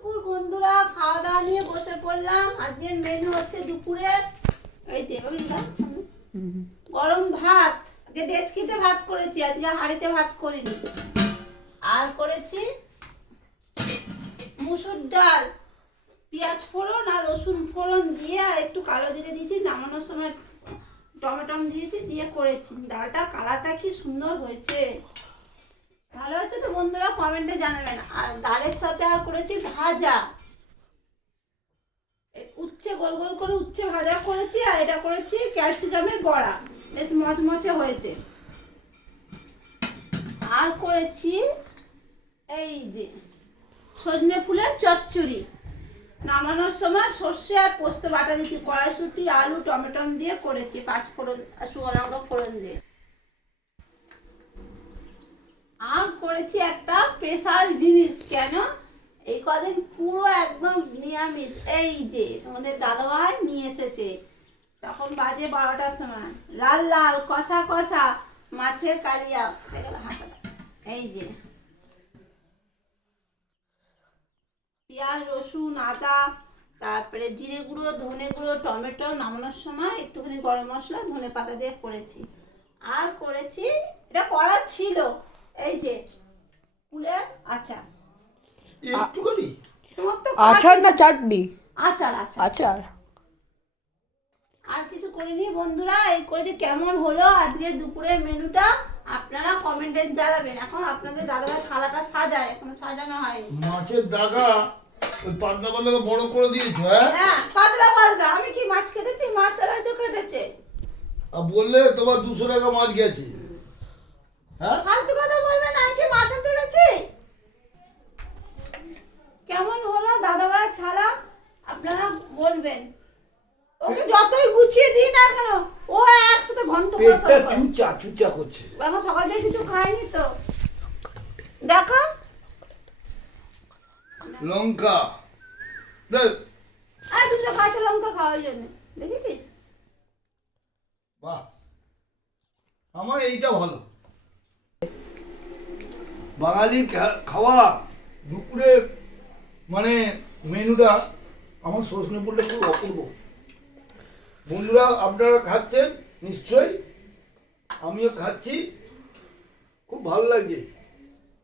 দুপুর বন্ধুরা, খাওয়া দাওয়া নিয়ে বসে পড়লাম। আজকের মেনু হচ্ছে দুপুরের এই যে গরম ভাত। আজকে ডেচকিতে ভাত করেছি, আজকে হাঁড়িতে ভাত করিনি। আর করেছি মুসুর ডাল, পেঁয়াজ ফোড়ন আর রসুন ফোড়ন দিয়ে আর একটু কালো জিরে দিয়েছি। নামানোর সময় টমেটো দিয়েছি, দিয়ে করেছি। ডালটা কালারটা কি সুন্দর হয়েছে, ভালো হচ্ছে তো বন্ধুরা কমেন্টে জানাবেন। আর ডালের সাথে আর করেছি ভাজা, উচ্ছে গোল গোল করে উচ্ছে ভাজা করেছি। আর এটা করেছি ক্যাপসিকামের বড়া, বেশ মচমচে হয়েছে। আর করেছি এই যে সজনে ফুলের চচ্চড়ি। নামানোর সময় সর্ষে আর পোস্ত বাটা দিয়েছি, কড়াইশুঁটি আলু টমেটো দিয়ে করেছি, পাঁচ ফোড়ন আর শুকনো লঙ্কা ফোড়ন দিয়ে। আর করেছি একটা স্পেশাল জিনিস, কেন এই কদিন পুরো একদম নিরামিষ। এই যে তোমাদের দাদাভাই নিয়ে এসেছে, তখন বাজে 12টার সময়, লাল লাল কষা কষা মাছের কালিয়া। এই যে পেঁয়াজ রসুন আদা, তারপরে জিরে গুঁড়ো ধনে গুঁড়ো টমেটো, নামানোর সময় একটুখানি গরম মশলা ধনে পাতা দিয়ে করেছি। আর করেছি, এটা করার ছিল, এই যে ফুলের আচার। একটুখানি আচার না চাটনি? আচার আচার আচার। আর কিছু করিনি বন্ধুরা। এই করেছি। কেমন হলো আজকে দুপুরের মেনুটা আপনারা কমেন্টে জানাবেন। এখন আপনাদের দাদাভাই থালাটা সাজায়, এখনো সাজানো হয়নি। মাছের দাগা ওই পাতলা পাতলা বড় করে দিয়েছো? হ্যাঁ পাতলা পাতলা। আমি কি মাছ কেটেছি? মাছ চালাই তো কেটেছে। আর বললে তোমার 200 টাকা মাছ গেছে। হ্যাঁ ফালতু কথা বলবেন, আমি কি মাছ আনতে গেছি? কেমন হলো দাদাভাইয়ের থালা আপনারা বলবেন। ওকে যতই গুছিয়ে দিই না কেন, ও একসাথে ঘন্টা করে পেটটা সব করে। চুচা চুচা করছে। এখন সকাল থেকে কিছু খাইনি তো। দেখো লঙ্কা দেখ। আর তুমি তো কাঁচা লঙ্কা খাওয়ার জন্য দেখেছিস। বাহ, আমার এইটা ভালো। বাঙালির খাওয়া দুপুরে মানে মেনুটা আমার সজনে ফুলটা খুব অপূর্ব। বন্ধুরা আপনারা খাচ্ছেন নিশ্চয়ই, আমিও খাচ্ছি, খুব ভালো লাগছে।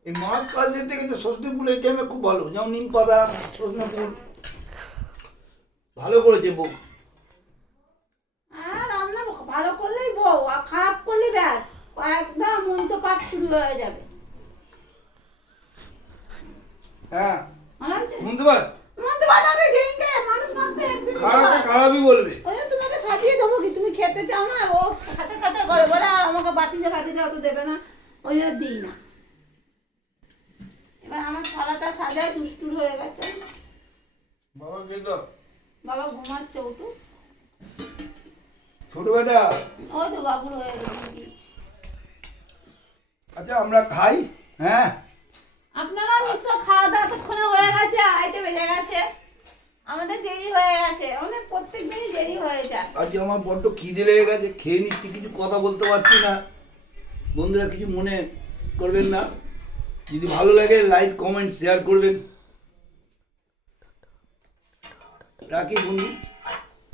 এই মাছ কাজের থেকে তো সজনে ফুল এই টাইমে খুব ভালো, যেমন নিম পাতা সজনে ফুল ভালো করেছে বউ। আর রান্না ভালো করলেই বউ, আর খারাপ করলে ব্যাস একদম মন্ত্রপাঠ শুরু হয়ে যাবে। হ্যাঁ ভালো হয়েছে? মন্ত্রপাঠ মন্ত্রপাঠ আগে গেইঙ্গে মানুষ মাত্র একদিন খারাপে খারাপই বলবে। ওই জন্য তোমাকে সাজিয়ে দেবো কি, তুমি খেতে চাও না, ও খাতে খাতে করে বলে আর আমাকে বাটিতে অত দেবে না, ওই জন্য দিই না। এবার আমার থালাটা সাজায় দুষ্টুর হয়ে গেছে। বাবা কে তো বাবা ঘুমাচ্ছে, উঠু। ছোট বেটা। ওই তো বাবুর হয়ে গেছে। আচ্ছা আমরা খাই। হ্যাঁ আপনারা নিশ্চয় খাওয়া দাওয়া ততক্ষণে হয়ে গেছে, 2:30 বেজে গেছে। আমাদের দেরি হয়ে গেছে, আমাদের প্রত্যেক দিনই দেরি হয়ে যায়। আজকে আমার বড্ড খিদে লেগে গেছে, খেয়ে নিচ্ছি, কিছু কথা বলতে পারছি না। বন্ধুরা কিছু মনে করবেন না, যদি ভালো লাগে লাইক কমেন্ট শেয়ার করবেন। রাখি বন্ধু।